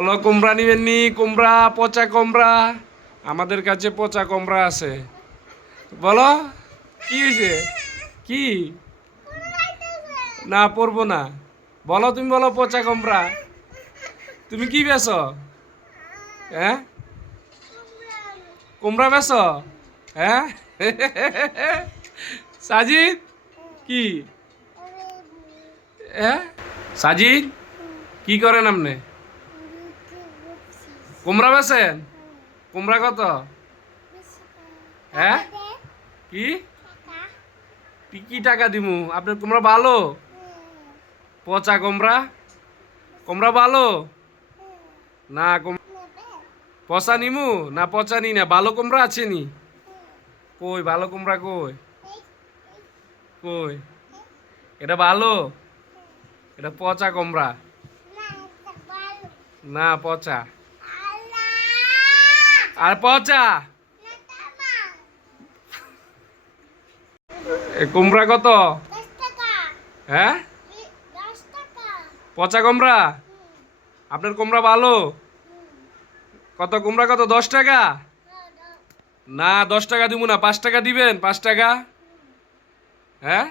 বলো কুমড়া নিবেন নি? কুমড়া, পচা কুমড়া। আমাদের কাছে পচা কুমড়া আছে। বলো কি হয়েছে? কি? না পড়বো না। বলো তুমি, বলো পচা কুমড়া। তুমি কি বেছো? হ্যাঁ, কুমড়া বেছো? হ্যাঁ। সাজিদ কি? হ্যাঁ, সাজিদ কি করেন আপনি? কুমড়া বেছেন? কুমড়া কত? হ্যাঁ, কি? কি টাকা দিমু? আপনার কুমড়া ভালো? পচা কুমড়া? কুমড়া ভালো না? পচা নিমু না? পচা নি না, ভালো কুমড়া আছে নি? কই ভালো কুমড়া কই? কই? এটা ভালো? এটা পচা কুমড়া। না পচা। আর পচা। এ কুমড়া কত? হ্যাঁ, পচা কুমড়া। আপনার কুমড়া ভালো? কত কুমড়া কত? 10 টাকা? না 10 টাকা দিব না, 5 টাকা দিবেন? 5 টাকা। হ্যাঁ।